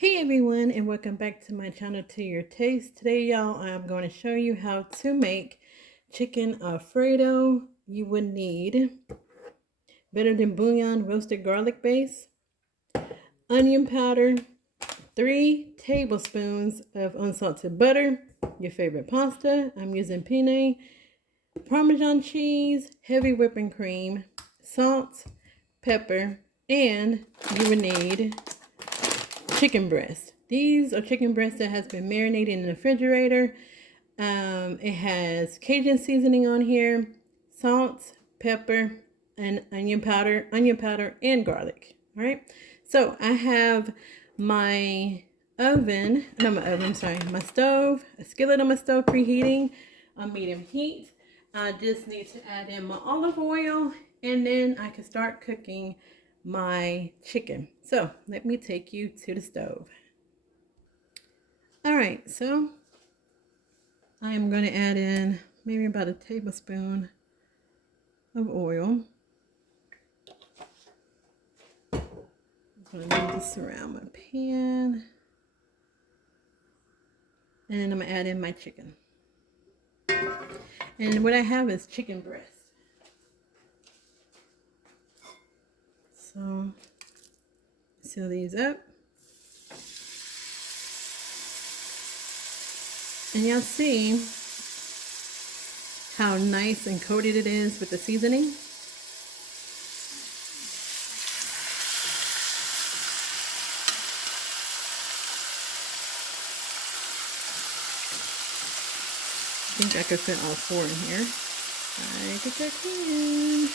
Hey everyone, and welcome back to my channel, To Your Taste. Today y'all, I'm going to show you how to make chicken Alfredo. You would need better than bouillon roasted garlic base, onion powder, 3 tablespoons of unsalted butter, your favorite pasta. I'm using penne, Parmesan cheese, heavy whipping cream, salt, pepper, and you would need chicken breast. These are chicken breasts that has been marinated in the refrigerator. It has Cajun seasoning on here, salt, pepper, and onion powder, and garlic. All right. So I have my my stove, a skillet on my stove preheating on medium heat. I just need to add in my olive oil, and then I can start cooking my chicken. So let me take you to the stove. All right, so I'm going to add in maybe about a tablespoon of oil. I'm going to move this around my pan. And I'm going to add in my chicken. And what I have is chicken breast. So seal these up. And y'all see how nice and coated it is with the seasoning. I think I could fit all 4 in here. I think I can.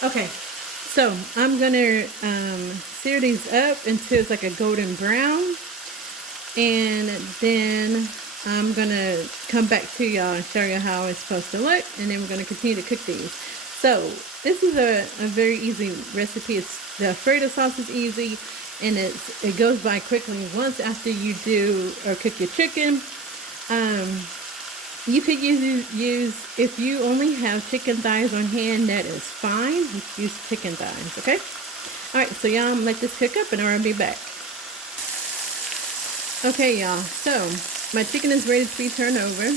Okay, so I'm gonna sear these up until it's like a golden brown, and then I'm gonna come back to y'all and show you how it's supposed to look, and then we're gonna continue to cook these. So this is a very easy recipe. The Alfredo sauce is easy, and it goes by quickly. Once after you do or cook your chicken, you could use if you only have chicken thighs on hand, that is fine. Use chicken thighs, okay? All right, so y'all, let this cook up, and I'll be back. Okay, y'all. So my chicken is ready to be turned over.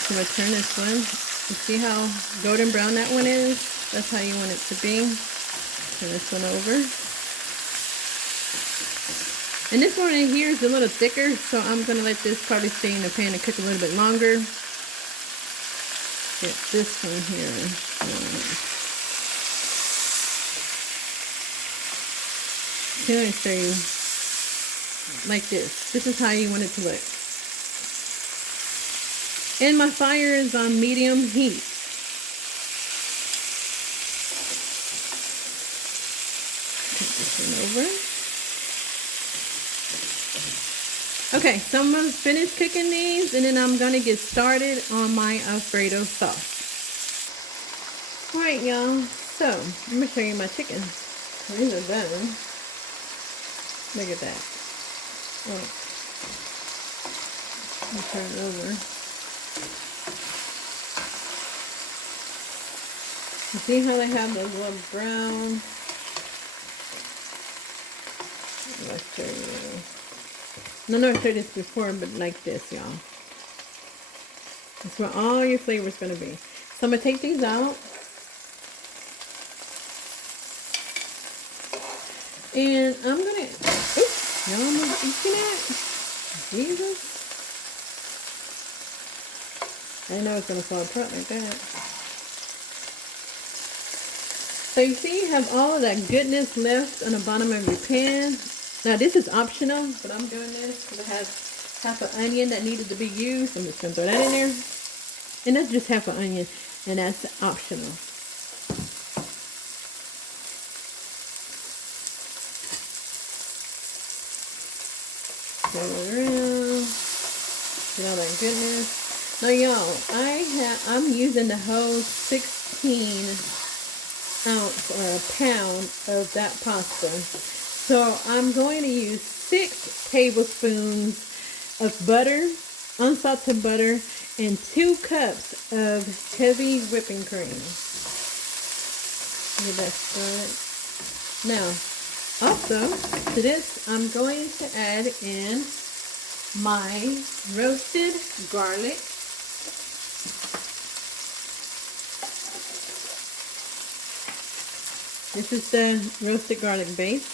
So I'm gonna turn this one. You see how golden brown that one is? That's how you want it to be. Turn this one over. And this one in here is a little thicker, so I'm going to let this probably stay in the pan and cook a little bit longer. Get this one here. Can I say like this? This is how you want it to look. And my fire is on medium heat. Take this one over. Okay, so I'm going to finish cooking these, and then I'm going to get started on my Alfredo sauce. Alright, y'all, so I'm going to show you my chicken. These are done. Look at that. Oh. Let me turn it over. You see how they have those little brown? Let's show you. No, I've showed this before, but like this, y'all. That's where all your flavor is going to be. So I'm going to take these out. And I'm going to... Oops! Y'all, you see that? Jesus. I know it's going to fall apart like that. So you see, you have all of that goodness left on the bottom of your pan. Now this is optional, but I'm doing this because it has half an onion that needed to be used. I'm just going to throw that in there. And that's just half an onion, and that's optional. Turn it around. Get all that goodness. Now y'all, I'm using the whole 16 ounce or a pound of that pasta. So I'm going to use 6 tablespoons of butter, unsalted butter, and 2 cups of heavy whipping cream. Get that started. Now, also, to this, I'm going to add in my roasted garlic. This is the roasted garlic base.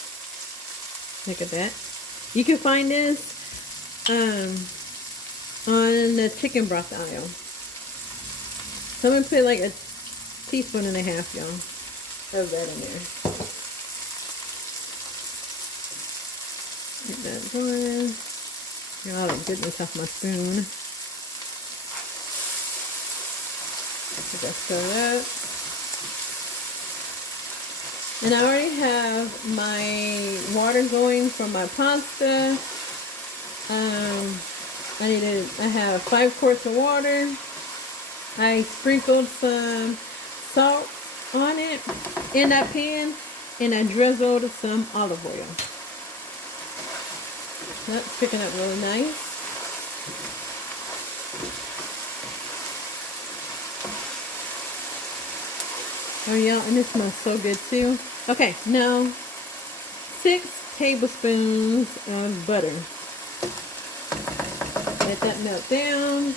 Look at that. You can find this on the chicken broth aisle. So I'm going to put like a teaspoon and a half, y'all, of that in there. Get that going. Get all the goodness off my spoon. Get that stirred up. And I already have my water going for my pasta. I have 5 quarts of water. I sprinkled some salt on it in that pan, and I drizzled some olive oil. That's picking up really nice. Oh yeah, and it smells so good too. Okay, now 6 tablespoons of butter. Let that melt down.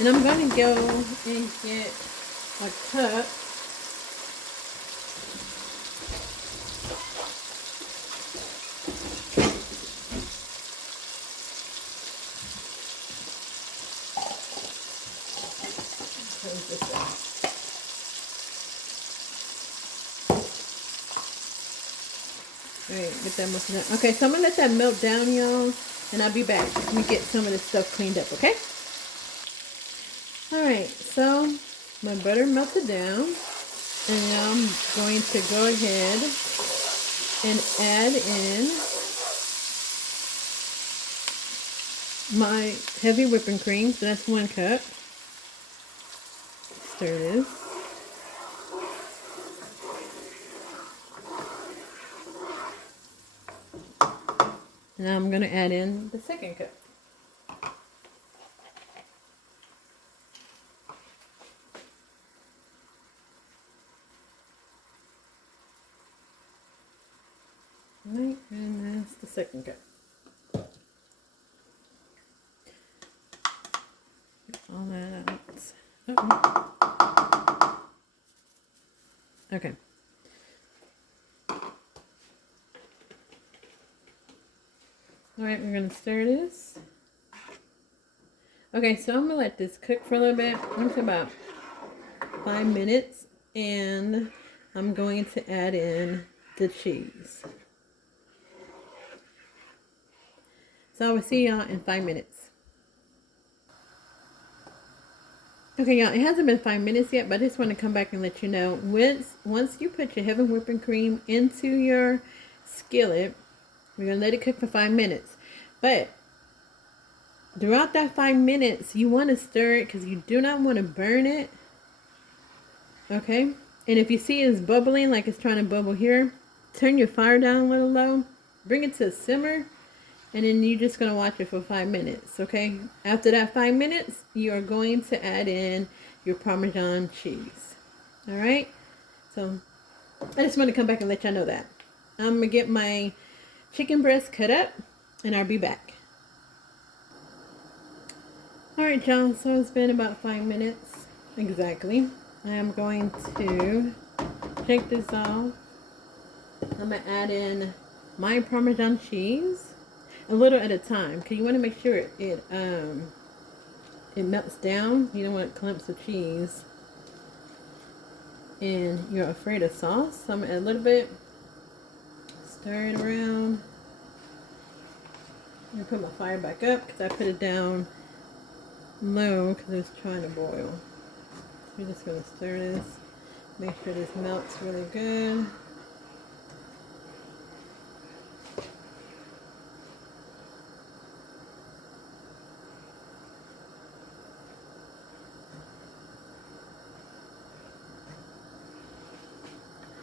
And I'm going to go and get a cup Alright, get that melted down. Okay, so I'm going to let that melt down, y'all, and I'll be back. Let me get some of this stuff cleaned up, okay? Alright, so my butter melted down, and now I'm going to go ahead and add in my heavy whipping cream. So that's 1 cup. Stir this. And now I'm going to add in the 2nd cup. Right, and that's the 2nd cup. Get all that out. Uh-oh. Okay. Alright, we're going to stir this. Okay, so I'm going to let this cook for a little bit. I'm to about 5 minutes. And I'm going to add in the cheese. So I will see y'all in 5 minutes. Okay, y'all, it hasn't been 5 minutes yet, but I just want to come back and let you know. Once you put your heavy whipping cream into your skillet, we're going to let it cook for 5 minutes. But throughout that 5 minutes, you want to stir it because you do not want to burn it. Okay? And if you see it's bubbling, like it's trying to bubble here, turn your fire down a little low. Bring it to a simmer. And then you're just going to watch it for 5 minutes, okay? After that 5 minutes, you are going to add in your Parmesan cheese. All right? So, I just want to come back and let y'all know that. I'm going to get my chicken breast cut up, and I'll be back. All right, y'all. So, it's been about 5 minutes exactly. I am going to take this off. I'm going to add in my Parmesan cheese. A little at a time, because you want to make sure it melts down. You don't want clumps of cheese in your Alfredo sauce. So I'm going to add a little bit, stir it around. I'm going to put my fire back up because I put it down low because it's trying to boil. So we're just going to stir this, make sure this melts really good.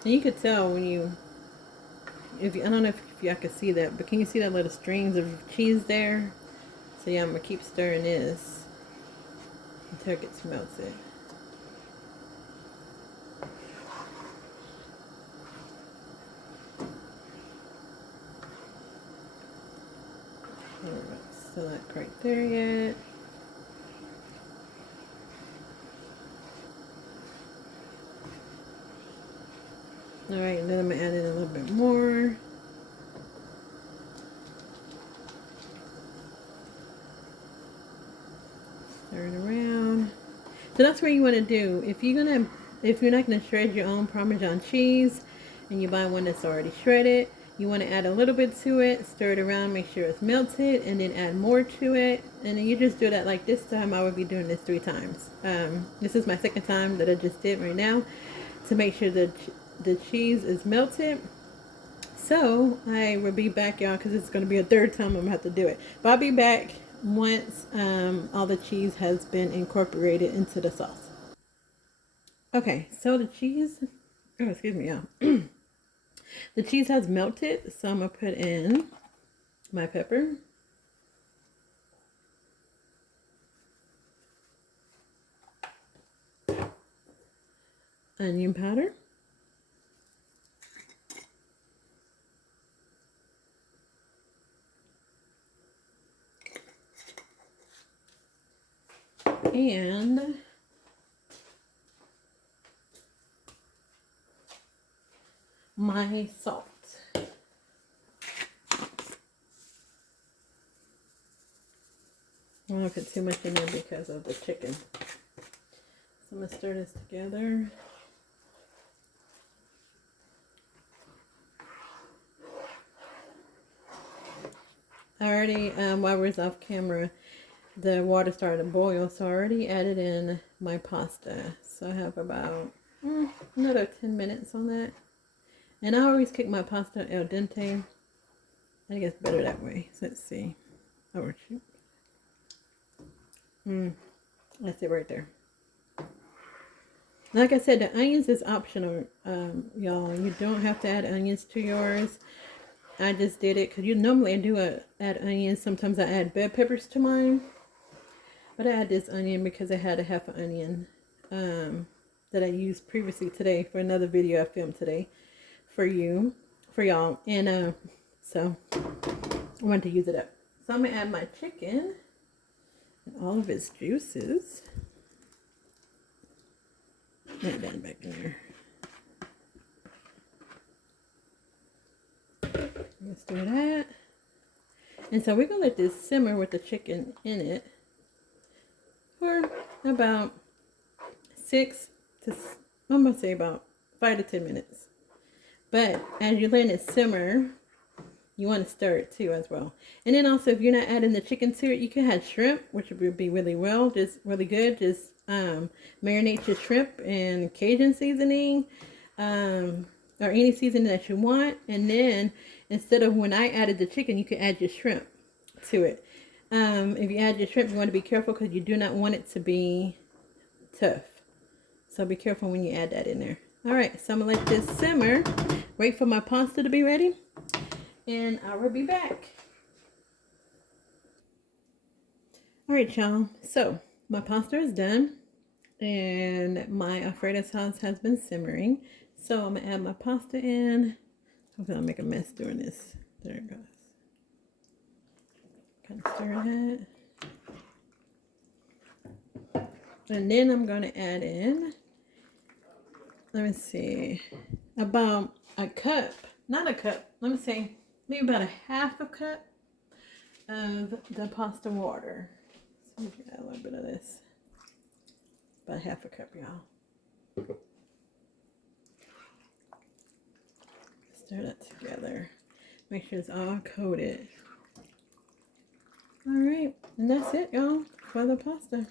And you could tell when you If you, I don't know if y'all can see that, but can you see that little strings of cheese there? So yeah, I'm gonna keep stirring this until it gets melted. There we go. So that's right there yet. Alright, and then I'm gonna add in a little bit more. Stir it around. So that's what you want to do. If you're not gonna shred your own Parmesan cheese, and you buy one that's already shredded, you want to add a little bit to it, stir it around, make sure it's melted, and then add more to it. And then you just do that. Like this time, I would be doing this 3 times. This is my second time that I just did right now to make sure that the cheese is melted. So I will be back, y'all, because it's going to be a third time I'm going to have to do it. But I'll be back once all the cheese has been incorporated into the sauce. Okay, so the cheese, oh, excuse me, y'all. The cheese has melted, so I'm going to put in my pepper. Onion powder. And my salt. I don't want to put too much in there because of the chicken. So I'm going to stir this together. I already, while we was off camera, the water started to boil, so I already added in my pasta. So I have about another 10 minutes on that. And I always cook my pasta al dente. I think it's better that way. So let's see. Oh, shoot. That's it right there. Like I said, the onions is optional, y'all. You don't have to add onions to yours. I just did it because normally I do add onions. Sometimes I add bell peppers to mine. But I add this onion because I had a half an onion that I used previously today for another video I filmed today for y'all. And so I wanted to use it up. So I'm going to add my chicken and all of its juices. Add that back in there. Let's do that. And so we're going to let this simmer with the chicken in it for about 6 to, I'm going to say about 5 to 10 minutes. But as you're letting it simmer, you want to stir it too as well. And then also, if you're not adding the chicken to it, you can add shrimp, which would be really really good. Just marinate your shrimp in Cajun seasoning, or any seasoning that you want. And then instead of when I added the chicken, you can add your shrimp to it. If you add your shrimp, you want to be careful because you do not want it to be tough. So be careful when you add that in there. All right, so I'm gonna let this simmer. Wait for my pasta to be ready, and I will be back. All right, y'all. So my pasta is done, and my Alfredo sauce has been simmering. So I'm gonna add my pasta in. Hopefully I'll make a mess doing this. There it goes. Kind of stir that. And then I'm gonna add in, let me see, about a cup, not a cup, let me say maybe about a half a cup of the pasta water. So we can add a little bit of this. About half a cup, y'all. Stir that together. Make sure it's all coated. Alright, and that's it, y'all, for the pasta.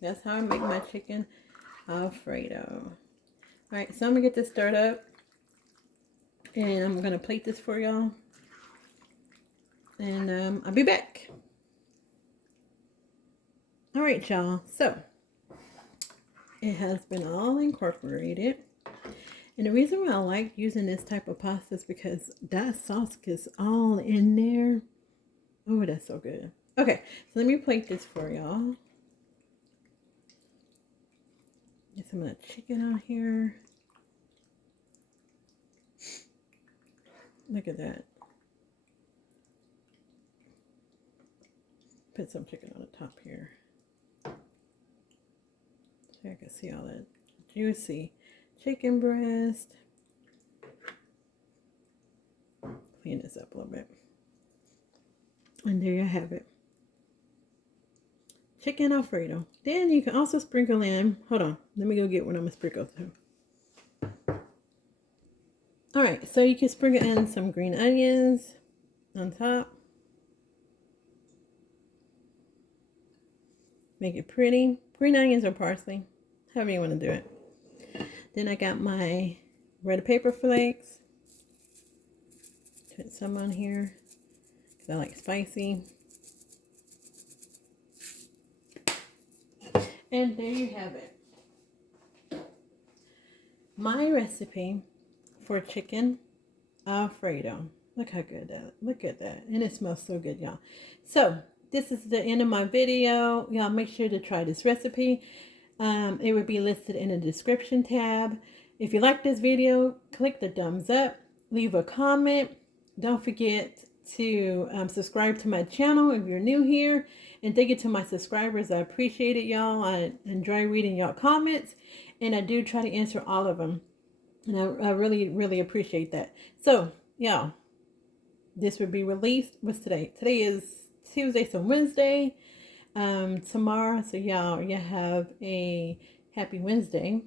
That's how I make my chicken Alfredo. Alright, so I'm going to get this stirred up. And I'm going to plate this for y'all. And I'll be back. Alright, y'all. So, it has been all incorporated. And the reason why I like using this type of pasta is because that sauce gets all in there. Oh, that's so good. Okay, so let me plate this for y'all. Get some of that chicken on here. Look at that. Put some chicken on the top here. So I can see all that juicy chicken breast. Clean this up a little bit. And there you have it. Chicken Alfredo. Then you can also sprinkle in, hold on, let me go get what I'm going to sprinkle to. Alright, so you can sprinkle in some green onions on top. Make it pretty. Green onions or parsley, however you want to do it. Then I got my red pepper flakes. Put some on here because I like spicy. And there you have it. My recipe for chicken Alfredo. Look how good that. Look at that. And it smells so good, y'all. So this is the end of my video. Y'all make sure to try this recipe. It will be listed in the description tab. If you like this video, click the thumbs up. Leave a comment. Don't forget to subscribe to my channel if you're new here. And thank you to my subscribers. I appreciate it, y'all. I enjoy reading y'all comments. And I do try to answer all of them. And I really, really appreciate that. So, y'all, this will be released. What's today? Today is Tuesday, so Wednesday. Tomorrow. So, y'all have a happy Wednesday.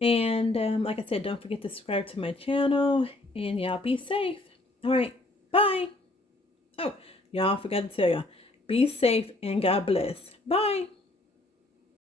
And like I said, don't forget to subscribe to my channel. And y'all be safe. All right. Bye. Oh, y'all forgot to tell y'all. Be safe and God bless. Bye.